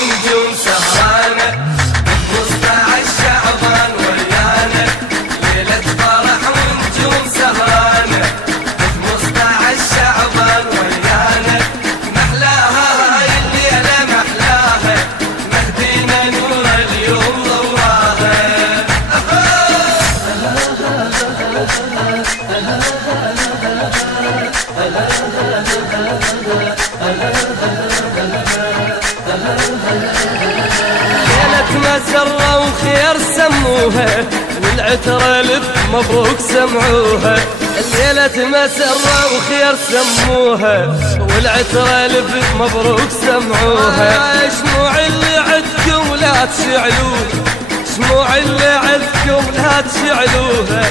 ونجوم سهرانة 15 شعبان ويانا ليلة فرح ونجوم سهرانة 15 شعبان ويانا محلاها هاي الليلة محلاها مهدينا نور اليوم ضواها ليلة مسرة وخير سموها والعترة لف مبروك سمعوها الليلة مسرة وخير سموها والعترة لف مبروك سمعوها شموع اللي عندكم لا تشعلوها شموع اللي عندكم لا تشعلوها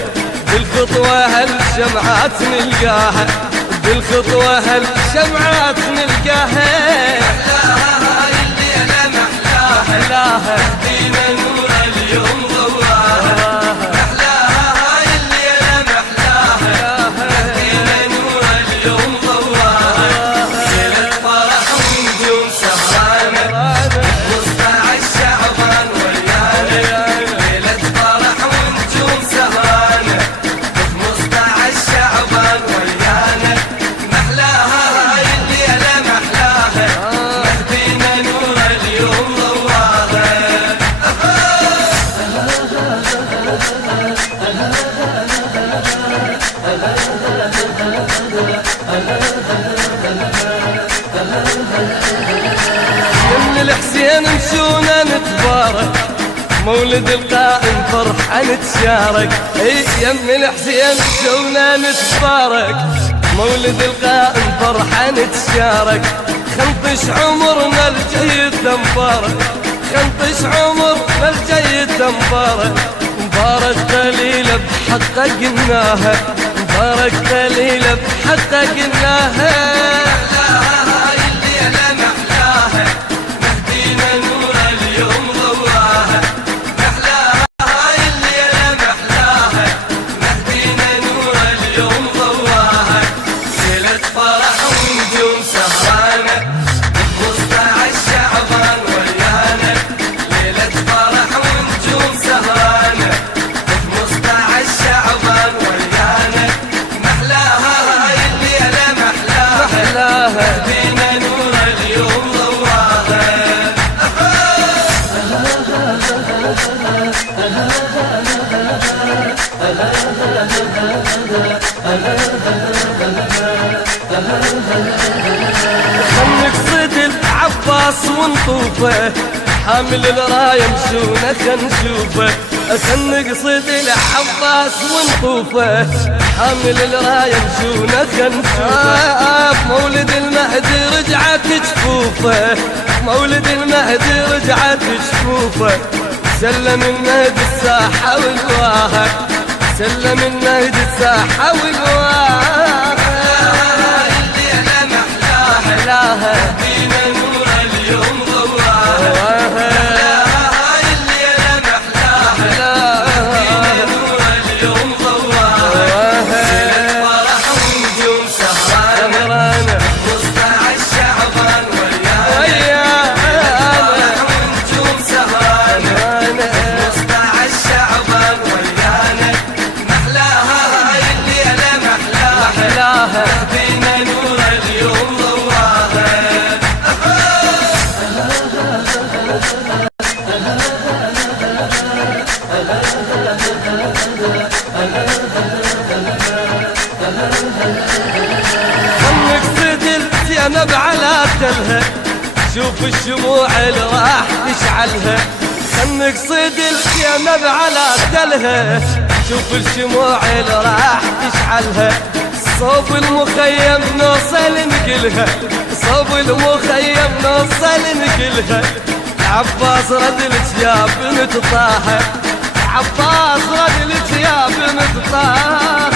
بالخطوة هالشمعات نلقاها بالخطوة هالشمعات نلقاها محلاها هاي الليلة محلاها مهدينا نور اليوم ضواها محلاها هاي الليلة محلاها مهدينا نور اليوم ضواها ليلة فرح ونجوم سهرانة 15 شعبان ويانا ليلة فرح ونجوم سهرانة 15 شعبان ويانا محلاها هاي الليلة محلاها مهدينا نور اليوم ضواها يم الحسين مشونا نتبارك مولد القائم فرحة نتشارك يم الحسين مشونا نتبارك مولد القائم فرحة نتشارك خنطش عمرنا الجيد مبارك خنطش عمرنا الجيد مبارك مبارك دليلة بحققناها مبارك دليلة بحققناها محلاها هاي الليلة محلاها مهدينا نور اليوم ضواها محلاها هاي الليلة محلاها مهدينا نور اليوم ضواها ليلة فرح ونجوم سهرانة 15 شعبان ويانا ليلة فرح ونجوم سهرانة 15 شعبان ويانا محلاها هاي الليلة محلاها مهدينا نور اليوم ضواها خلك صيد العباس ونطوفه حامل الراية مشونا خنشوفه خلك صيد العباس ونطوفه حامل الراية مشونا خنشوفه مولد المهدي رجعت جفوفه مولد المهدي رجعت جفوفه سلم المهدي الساحة والواها سلم المهدي الساحة والواها الليلة محلاها مهدينا نور اليوم ضواها محلاها هاي الليلة محلاها مهدينا نور اليوم ضواها ليلة فرح ونجوم سهرانة 15 شعبان ويانا فرح ونجوم سهرانة 15 شعبان ويانا محلاها هاي الليلة محلاها مهدينا نور اليوم ضواها خلك صدر زينب على تلها شوف الشموع اللي راح تشعلها خلك صدر زينب على تلها شوف الشموع اللي راح تشعلها صوب المخيم نوصل نقلها صوب المخيم نوصل نقلها عباس رد الثياب نتطاها عباس رد الثياب نتطاها